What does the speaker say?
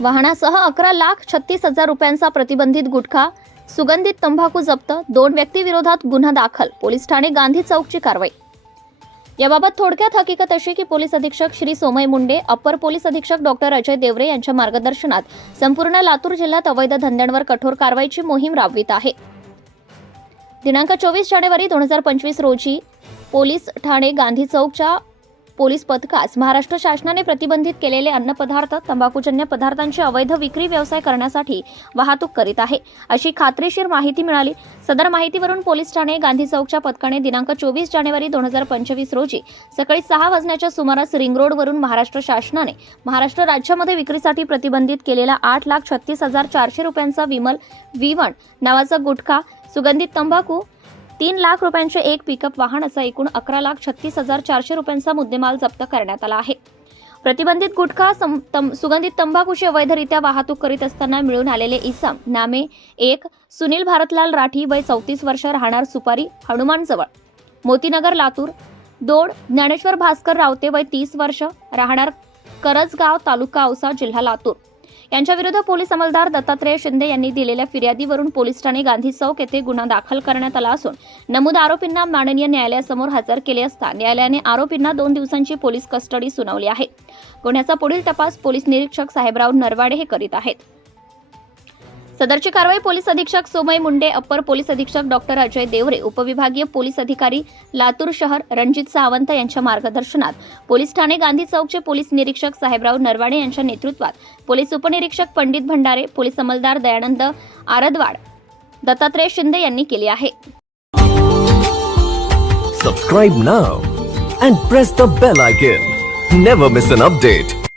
वाहनासह अकरा लाख छत्तीस हजार रुपयांचा प्रतिबंधित गुटखा सुगंधित तंबाखू जप्त दोन व्यक्तीविरोधात गुन्हा दाखल पोलीस ठाणे गांधी चौकची कारवाई. याबाबत थोडक्यात हकीकत अशी की पोलीस अधीक्षक श्री सोमय मुंडे अप्पर पोलीस अधीक्षक डॉक्टर अजय देवरे यांच्या मार्गदर्शनात संपूर्ण लातूर जिल्ह्यात अवैध धंद्यांवर कठोर कारवाईची मोहीम राबवित आहे. दिनांक चोवीस जानेवारी दोन हजार पंचवीस रोजी पोलीस ठाणे गांधी चौकच्या पोलीस पथकास महाराष्ट्र शासनाने प्रतिबंधित केलेले अन्नपदार्थ तंबाखूजन्य पदार्थांची अवैध विक्री व्यवसाय करण्यासाठी वाहतूक करीत आहे. अशी खात्रीशीर माहिती मिळाली. सदर माहितीवरून पोलीस ठाणे गांधी चौकच्या पथकाने दिनांक चोवीस जानेवारी दोन हजार पंचवीस रोजी सकाळी सहा वाजण्याच्या सुमारास रिंग रोडवरून महाराष्ट्र शासनाने महाराष्ट्र राज्यामध्ये विक्रीसाठी प्रतिबंधित केलेला आठ लाख छत्तीस हजार चारशे रुपयांचा विमल विवण नावाचा गुटखा सुगंधित तंबाखू तीन लाख रुपयांचे एक पिकअप वाहन असा एकूण अकरा लाख छत्तीस हजार चारशे रुपयांचा मुद्देमाल जप्त करण्यात आला आहे. प्रतिबंधित गुटखा सं- तं- सुगंधित तंबाखूची अवैधरित्या वाहतूक करीत असताना मिळून आलेले इसम नामे एक सुनील भारतलाल राठी वय चौतीस वर्ष राहणार सुपारी हनुमानजवळ. मोतीनगर लातूर. दोड ज्ञानेश्वर भास्कर रावते वय तीस वर्ष राहणार करजगाव तालुका औसा जिल्हा लातूर. यांच्या विरुद्ध पोलीस अंमलदार दत्तात्रेय शिंदे यांनी दिलेल्या फिर्यादीवरून पोलीस ठाणे गांधी चौक येथे गुन्हा दाखल करण्यात आला असून नमूद आरोपींना माननीय न्यायालयासमोर हजर केले असता न्यायालयाने आरोपींना दोन दिवसांची पोलीस कस्टडी सुनावली आहे. गुन्ह्याचा पुढील तपास पोलीस निरीक्षक साहेबराव नरवाडे हे करीत आहेत. सदरची कारवाई पोलीस अधीक्षक सोमय मुंडे अप्पर पोलीस अधीक्षक डॉक्टर अजय देवरे उपविभागीय पोलीस अधिकारी लातूर शहर रणजित सावंत यांच्या मार्गदर्शनात. पोलीस ठाणे गांधी चौकचे पोलीस निरीक्षक साहेबराव नरवाडे यांच्या नेतृत्वात. पोलीस उपनिरीक्षक पंडित भंडारे पोलीस अंमलदार दयानंद आरदवाड दत्तात्रय शिंदे यांनी केली आहे. Subscribe now and press the bell icon never miss an update